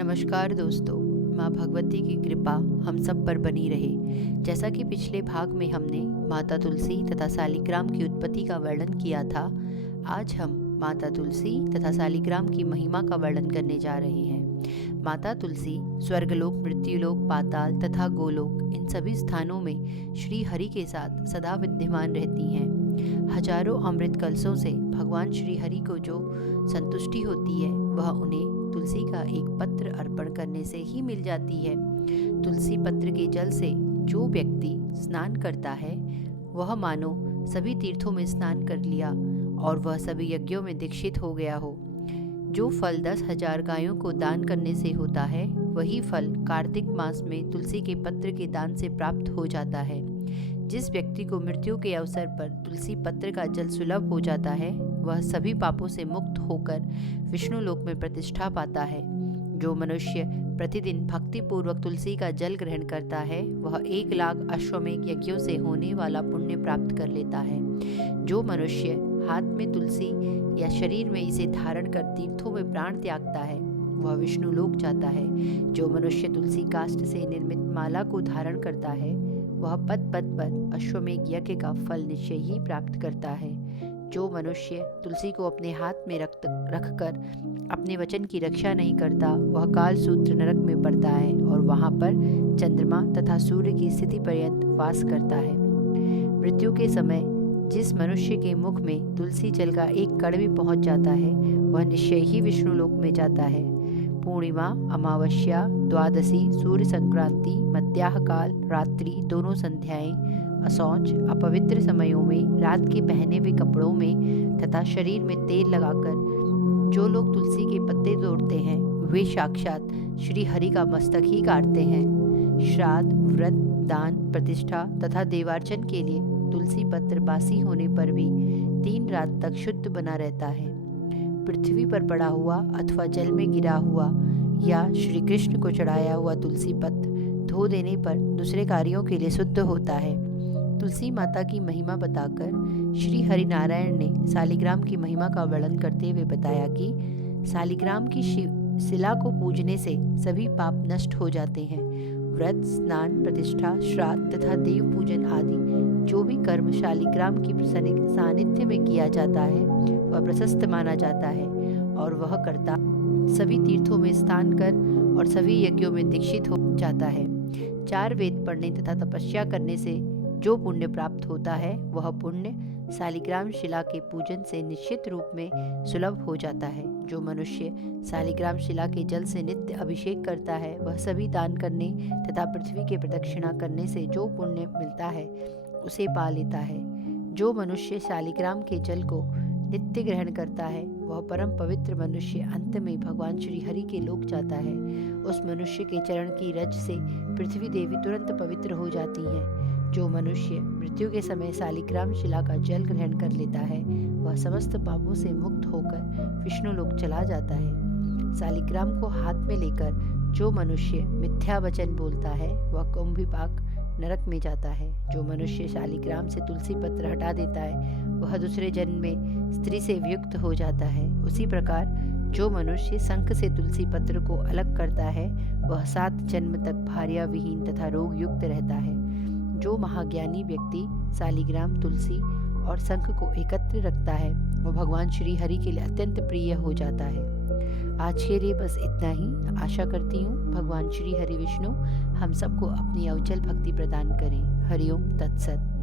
नमस्कार दोस्तों। माँ भगवती की कृपा हम सब पर बनी रहे। जैसा कि पिछले भाग में हमने माता तुलसी तथा शालिग्राम की उत्पत्ति का वर्णन किया था, आज हम माता तुलसी तथा शालिग्राम की महिमा का वर्णन करने जा रहे हैं। माता तुलसी स्वर्गलोक, मृत्युलोक, पाताल तथा गोलोक इन सभी स्थानों में श्री हरि के साथ सदा विद्यमान रहती हैं। हजारों अमृत कलशों से भगवान श्री हरि को जो संतुष्टि होती है वह उन्हें तुलसी का एक पत्र अर्पण करने से ही मिल जाती है। तुलसी पत्र के जल से जो व्यक्ति स्नान करता है वह मानो सभी तीर्थों में स्नान कर लिया और वह सभी यज्ञों में दीक्षित हो गया हो। जो फल 10,000 गायों को दान करने से होता है, वही फल कार्तिक मास में तुलसी के पत्र के दान से प्राप्त हो जाता है। जिस व्यक्ति को मृत्यु के अवसर पर तुलसी पत्र का जल सुलभ हो जाता है, वह सभी पापों से मुक्त होकर विष्णु लोक में प्रतिष्ठा पाता है। जो मनुष्य प्रतिदिन भक्ति पूर्वक तुलसी का जल ग्रहण करता है, वह 1,00,000 अश्वमेध यज्ञों से होने वाला पुण्य प्राप्त कर लेता है। जो मनुष्य हाथ में तुलसी या शरीर में इसे धारण कर तीर्थों में प्राण त्यागता है, वह विष्णु लोक जाता है। जो मनुष्य तुलसी काष्ठ से निर्मित माला को धारण करता है, वह पद पद पर अश्वमेध यज्ञ का फल निश्चय ही प्राप्त करता है। जो मनुष्य तुलसी को अपने हाथ में रखकर अपने वचन की रक्षा नहीं करता, वह काल सूत्र नरक में पड़ता है और वहां पर चंद्रमा तथा सूर्य की स्थिति पर्यंत वास करता है। मृत्यु के समय जिस मनुष्य के मुख में तुलसी जल का एक कण भी पहुंच जाता है, वह निश्चय ही विष्णु लोक में जाता है। पूर्णिमा, अमावस्या, द्वादशी, सूर्य संक्रांति, मध्याह्न काल, रात्रि दोनों संध्याएं, असौच अपवित्र समयों में, रात के पहने हुए कपड़ों में तथा शरीर में तेल लगाकर जो लोग तुलसी के पत्ते तोड़ते हैं, वे साक्षात श्री हरि का मस्तक ही काटते हैं। श्राद्ध, व्रत, दान, प्रतिष्ठा तथा देवार्चन के लिए तुलसी पत्र बासी होने पर भी 3 रात तक शुद्ध बना रहता है। पृथ्वी पर पड़ा हुआ अथवा जल में गिरा हुआ या श्री कृष्ण को चढ़ाया हुआ तुलसी पत्र धो देने पर दूसरे कार्यों के लिए शुद्ध होता है। तुलसी माता की महिमा बताकर श्री हरि नारायण ने शालिग्राम की महिमा का वर्णन करते हुए बताया कि शालिग्राम की शिला को पूजने से सभी पाप नष्ट हो जाते हैं। व्रत, स्नान, प्रतिष्ठा, श्राद्ध तथा देव पूजन आदि जो भी कर्म शालिग्राम की सानिध्य में किया जाता है, वह प्रशस्त माना जाता है और वह कर्ता सभी तीर्थों में स्नान कर और सभी यज्ञों में दीक्षित हो जाता है। 4 वेद पढ़ने तथा तपस्या करने से जो पुण्य प्राप्त होता है, वह पुण्य शालिग्राम शिला के पूजन से निश्चित रूप में सुलभ हो जाता है। जो मनुष्य शालिग्राम शिला के जल से नित्य अभिषेक करता है, वह सभी दान करने तथा पृथ्वी के प्रदक्षिणा करने से जो पुण्य मिलता है उसे पा लेता है। जो मनुष्य शालिग्राम के जल को नित्य ग्रहण करता है, वह परम पवित्र मनुष्य अंत में भगवान श्री हरि के लोक जाता है। उस मनुष्य के चरण की रज से पृथ्वी देवी तुरंत पवित्र हो जाती है। जो मनुष्य मृत्यु के समय शालिग्राम शिला का जल ग्रहण कर लेता है, वह समस्त पापों से मुक्त होकर विष्णु लोक चला जाता है। शालिग्राम को हाथ में लेकर जो मनुष्य मिथ्या वचन बोलता है, वह कुंभिपाक नरक में जाता है। जो मनुष्य शालिग्राम से तुलसी पत्र हटा देता है, वह दूसरे जन्म में स्त्री से वियुक्त हो जाता है। उसी प्रकार जो मनुष्य शंख से तुलसी पत्र को अलग करता है, वह 7 जन्म तक भार्या विहीन तथा रोग युक्त रहता है। जो महाज्ञानी व्यक्ति शालिग्राम, तुलसी और शंख को एकत्र रखता है, वह भगवान श्री हरि के लिए अत्यंत प्रिय हो जाता है। आज के लिए बस इतना ही। आशा करती हूँ भगवान श्री हरि विष्णु हम सबको अपनी अविचल भक्ति प्रदान करें। हरिओम तत्सत।